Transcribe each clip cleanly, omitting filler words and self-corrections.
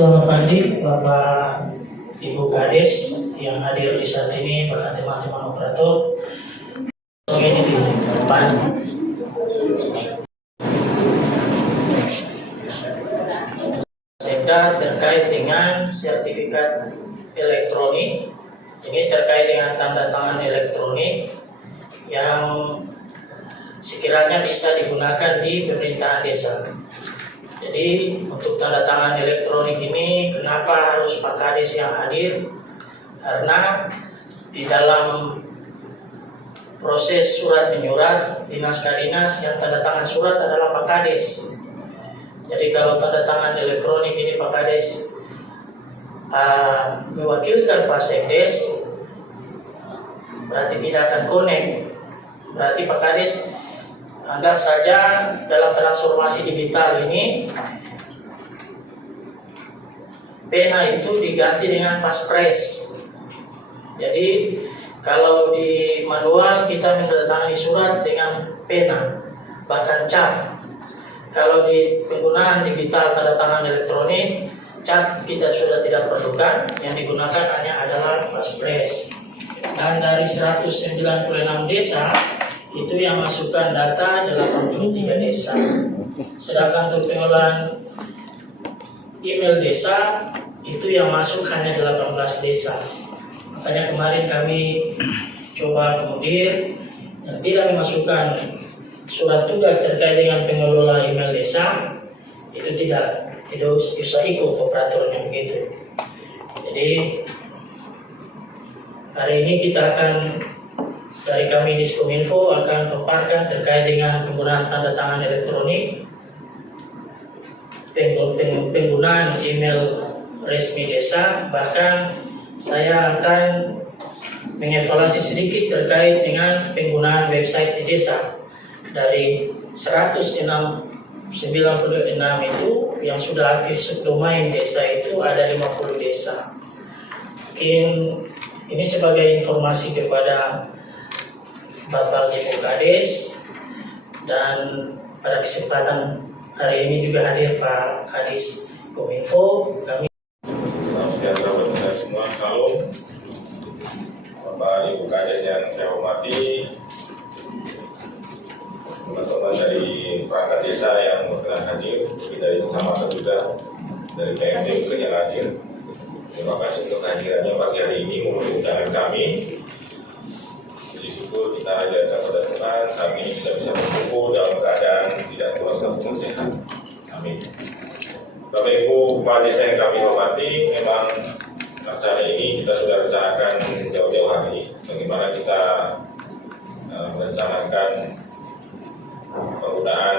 Selamat pagi Bapak Ibu Kades yang hadir di saat ini, bahkan teman-teman operator. Ini di depan. Sehingga terkait dengan sertifikat elektronik, ini terkait dengan tanda tangan elektronik yang sekiranya bisa digunakan di pemerintahan desa. Jadi untuk tanda tangan elektronik ini kenapa harus Pak Kades yang hadir? Karena di dalam proses surat menyurat dinas ke dinas yang tanda tangan surat adalah Pak Kades. Jadi kalau tanda tangan elektronik ini Pak Kades mewakilkan Pak Sekdes, berarti tidak akan connect. Berarti Pak Kades anggap saja dalam transformasi digital ini pena itu diganti dengan paspres. Jadi kalau di manual kita menandatangani surat dengan pena, bahkan cat. Kalau di penggunaan digital tanda tangan elektronik, cat kita sudah tidak perlukan, yang digunakan hanya adalah paspres. Dan dari 196 desa itu yang masukkan data 83 desa. Sedangkan untuk pengolahan email desa itu yang masuk hanya 18 desa. Makanya kemarin kami coba kemudian yang tidak memasukkan surat tugas terkait dengan pengelola email desa itu tidak bisa ikut operatornya begitu. Jadi hari ini kita akan dari kami Diskominfo akan paparkan terkait dengan penggunaan tanda tangan elektronik, penggunaan email resmi desa, bahkan saya akan mengevaluasi sedikit terkait dengan penggunaan website di desa. Dari 196 itu yang sudah aktif subdomain desa itu ada 50 desa. Mungkin ini sebagai informasi kepada Bapak Ibu Kades, dan pada kesempatan hari ini juga hadir Pak Kadis Kominfo. Kami salam sejahtera buat kita semua, salam. Bapak Ibu Kades yang saya hormati, teman-teman dari perangkat desa yang berkenan hadir, dari kecamatan juga, dari PMD juga yang hadir. Terima kasih untuk kehadirannya pagi hari ini memenuhi undangan kami. Syukur kita jaga pada Tuhan, saat ini kita bisa berkumpul dalam keadaan tidak kurang sempurna sehat. Amin. Bapak Ibu Kepala Desa yang kami hormati, memang acara ini kita sudah rencanakan jauh-jauh hari. Bagaimana kita merencanakan penggunaan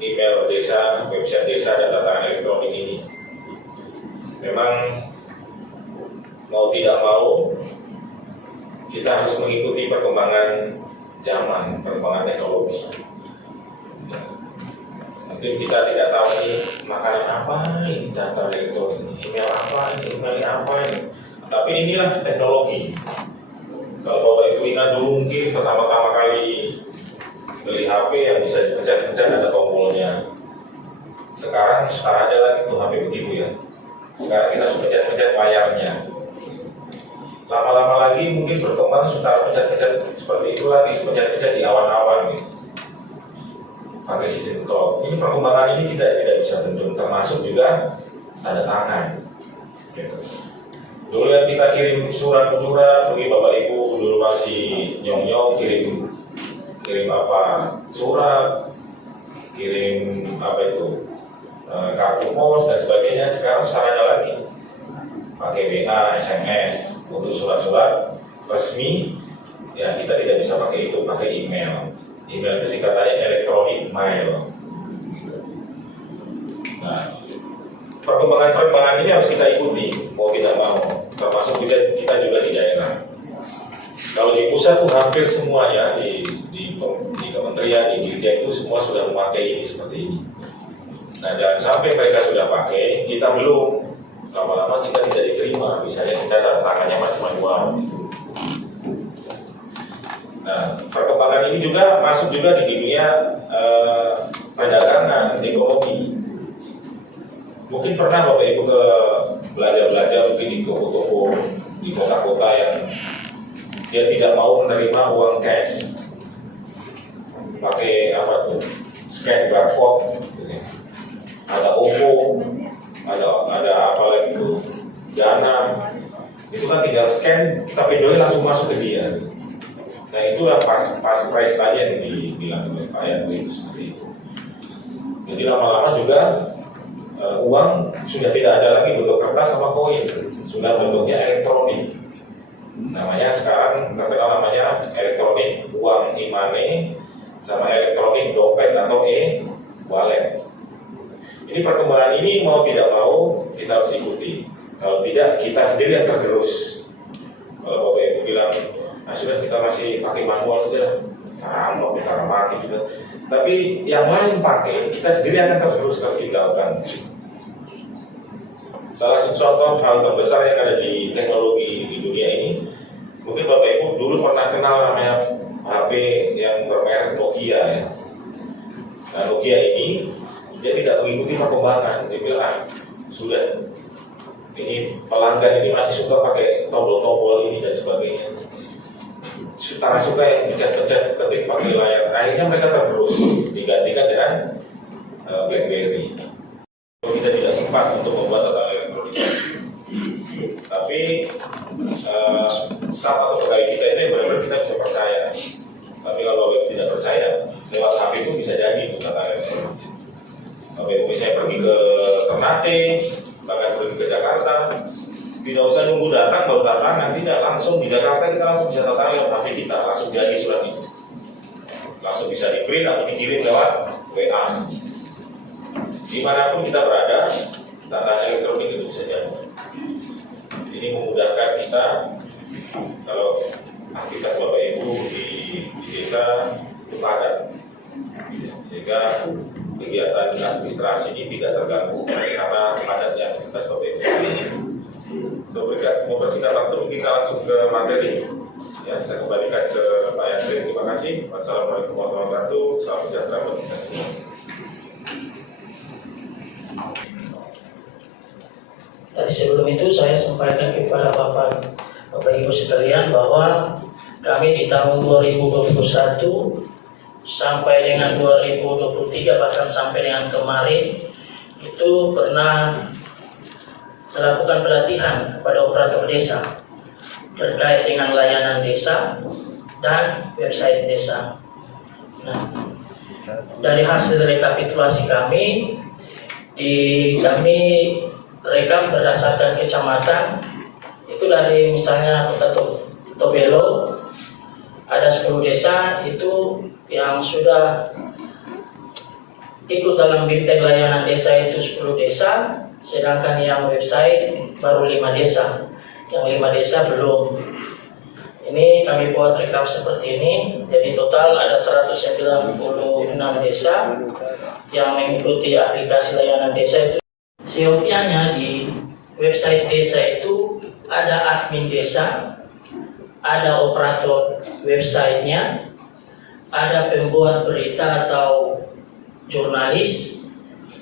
email desa, website desa, dan tanda tangan elektronik ini. Memang mau tidak mau kita harus mengikuti perkembangan zaman, perkembangan teknologi. Mungkin kita tidak tahu ini makanan apa ini, data elektronik, email apa ini, email apa ini. Tapi inilah teknologi. Kalau Bapak Ibu ingat dulu mungkin pertama-tama kali beli HP yang bisa dipencet-pencet ada tombolnya. Sekarang aja lagi tuh HP begitu ya. Sekarang kita harus pencet-pencet layarnya. Lama-lama lagi mungkin berkembang sudah pencet-pencet seperti itu lagi, pencet-pencet di awan-awan gitu, pakai sistem cloud. Ini perkembangan ini tidak bisa bendung, termasuk juga tanda tangan gitu. Dulu yang kita kirim surat menyurat bagi Bapak Ibu dulu masih nyong-nyong, kirim apa surat, kirim apa itu kartu pos dan sebagainya. Sekarang caranya lagi pakai WA, SMS. Untuk surat-surat resmi, ya kita tidak bisa pakai itu, pakai email. Email itu singkatannya elektronik mail. Gitu. Nah, perkembangan ini harus kita ikuti, mau tidak mau. Termasuk juga kita juga di daerah. Kalau di pusat tuh hampir semuanya di kementerian, di dirjen itu semua sudah memakai ini seperti ini. Nah, jangan sampai mereka sudah pakai, kita belum. Lama-lama kita tidak diterima, misalnya kita tanda tangannya masih manual. Nah, perkembangan ini juga masuk juga di dunia perdagangan, ekonomi. Mungkin pernah Bapak Ibu ke belajar mungkin di toko-toko di kota-kota yang dia tidak mau menerima uang cash, pakai apa tuh, scan barcode, ada OVO, ada apa lagi tuh, Dana, itu kan tinggal scan, tapi doi langsung masuk ke dia. Nah itulah pas price tadi yang dibilang oleh Pak Yanto itu seperti itu. Jadi lama-lama juga uang sudah tidak ada lagi bentuk kertas sama koin, sudah bentuknya elektronik. Namanya sekarang terkenal namanya elektronik uang e-money sama elektronik dompet atau e-wallet. Ini perkembangan ini mau tidak mau kita harus ikuti. Kalau tidak kita sendiri yang tergerus. Kalau Bapak Ibu bilang, nah sudah kita masih pakai manual saja, rampok, kita mati juga. Tapi yang lain pakai, kita sendiri akan tergerus kalau tinggalkan. Salah satu contoh hal terbesar yang ada di teknologi di dunia ini, mungkin Bapak Ibu dulu pernah kenal namanya HP yang bermerek Nokia ya. Nah Nokia ini dia tidak mengikuti perkembangan, dia bilang sudah ini pelanggan ini masih suka pakai tombol-tombol ini dan sebagainya. Sangat suka yang pencet-pencet ketik pakai layar. Akhirnya mereka tergerus digantikan dengan BlackBerry. Kita tidak sempat untuk membuat tata elektronik, tapi staff atau pegawai kita itu yang benar-benar kita bisa percaya. Tapi kalau tidak percaya, lewat HP pun bisa jadi tata elektronik. Kalau Ibu misalnya pergi ke Ternate, bahkan pergi ke Jakarta, tidak usah nunggu datang baru datang, nanti tidak langsung di Jakarta kita langsung bisa tata lewat HP kita, langsung jadi surat itu, langsung bisa di print atau dikirim lewat WA. Dimanapun kita berada, tata elektronik itu bisa jadi. Ini memudahkan kita kalau aktivitas Bapak Ibu di desa itu padat, sehingga kegiatan administrasi ini tidak terganggu karena padatnya aktivitas Bapak Ibu. Untuk mempersingkat waktu, kita langsung ke materi. Ya, saya kembalikan ke Pak Yasrin. Terima kasih. Wassalamualaikum warahmatullahi wabarakatuh. Salam sejahtera bagi kita semua. Tadi sebelum itu saya sampaikan kepada Bapak Ibu sekalian bahwa kami di tahun 2021 sampai dengan 2023 bahkan sampai dengan kemarin itu pernah melakukan pelatihan kepada operator desa terkait dengan layanan desa dan website desa. Nah, dari hasil rekapitulasi kami rekap berdasarkan kecamatan itu dari misalnya Kota Tobelo ada 10 desa itu yang sudah ikut dalam bintang layanan desa itu 10 desa, sedangkan yang website baru 5 desa, yang 5 desa belum. Ini kami buat rekap seperti ini, jadi total ada 196 desa yang mengikuti aplikasi layanan desa itu. Seyogianya di website desa itu ada admin desa, ada operator websitenya, ada pembuat berita atau jurnalis,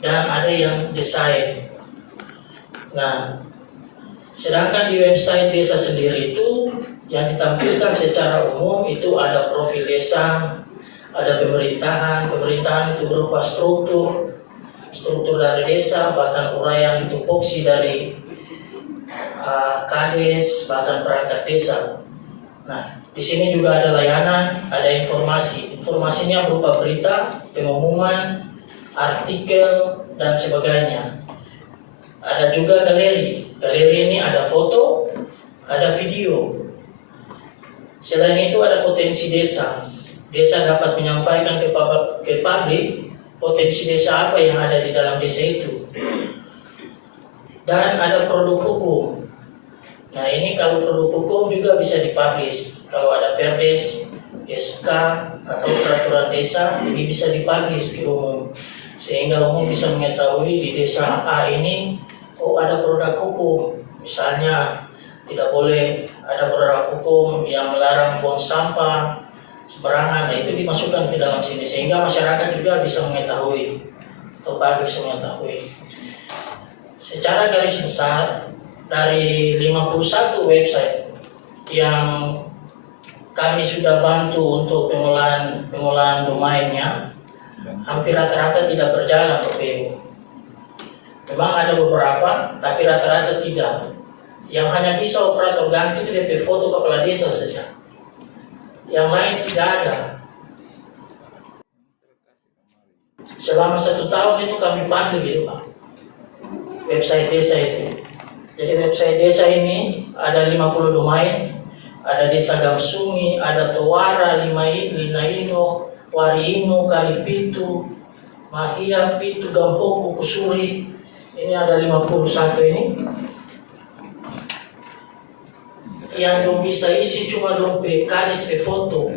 dan ada yang desain. Nah, sedangkan di website desa sendiri itu yang ditampilkan secara umum itu ada profil desa, ada pemerintahan itu berupa struktur dari desa, bahkan uraian tupoksi dari kades, bahkan perangkat desa. Nah, di sini juga ada layanan, ada informasi. Informasinya berupa berita, pengumuman, artikel, dan sebagainya. Ada juga galeri. Galeri ini ada foto, ada video. Selain itu ada potensi desa. Desa dapat menyampaikan ke publik potensi desa apa yang ada di dalam desa itu. Dan ada produk hukum. Nah, ini kalau produk hukum juga bisa dipublish. Kalau ada perdes, SK, atau peraturan desa, ini bisa dipublish ke umum. Sehingga umum bisa mengetahui di desa A ini, oh ada produk hukum. Misalnya, tidak boleh ada produk hukum yang melarang buang sampah sembarangan. Nah, itu dimasukkan ke dalam sini. Sehingga masyarakat juga bisa mengetahui, atau publik bisa mengetahui. Secara garis besar, dari 51 website yang kami sudah bantu untuk pengolahan domainnya, hampir rata-rata tidak berjalan Pak PU. Memang ada beberapa, tapi rata-rata tidak. Yang hanya bisa operator ganti itu DP foto kepala desa saja. Yang lain tidak ada. Selama 1 tahun itu kami pandu gitu Pak, website desa itu. Jadi website desa ini ada 50 domain, ada Desa Gamsungi, ada Towara, Linaino, Wariino, Kalipitu, Mahia, Pitu, Gamhoku, Kusuri. Ini ada 51 ini. Yang dong bisa isi cuma dong kadis pe foto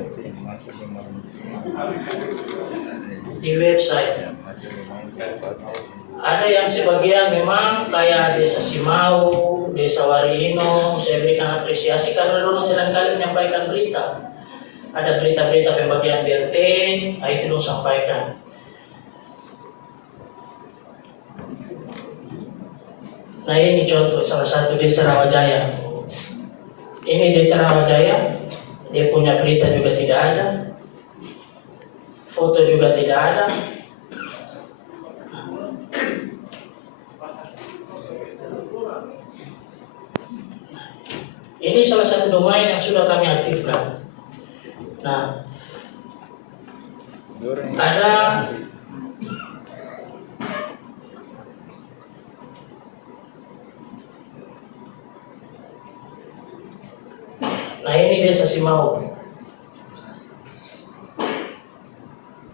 di website. Ada yang sebagian memang kayak Desa Simau, Desa Wariino, saya berikan apresiasi karena dulu seringkali menyampaikan berita. Ada berita-berita pembagian BRT, itu dong sampaikan. Nah ini contoh salah satu Desa Rawajaya. Ini Desa Rawajaya, dia punya berita juga tidak ada, foto juga tidak ada. Ini salah satu domain yang sudah kami aktifkan. Nah, ada ini Desa Simau.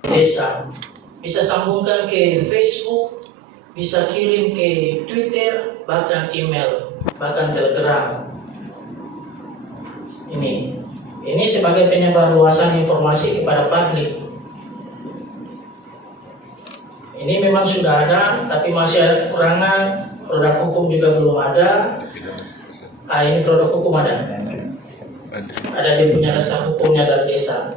Desa bisa sambungkan ke Facebook, bisa kirim ke Twitter, bahkan email, bahkan Telegram. Ini sebagai penyebar luasan informasi kepada publik. Ini memang sudah ada, tapi masih ada kekurangan. Produk hukum juga belum ada. Ini produk hukum ada. Ada dia punya dasar hukumnya dari desa.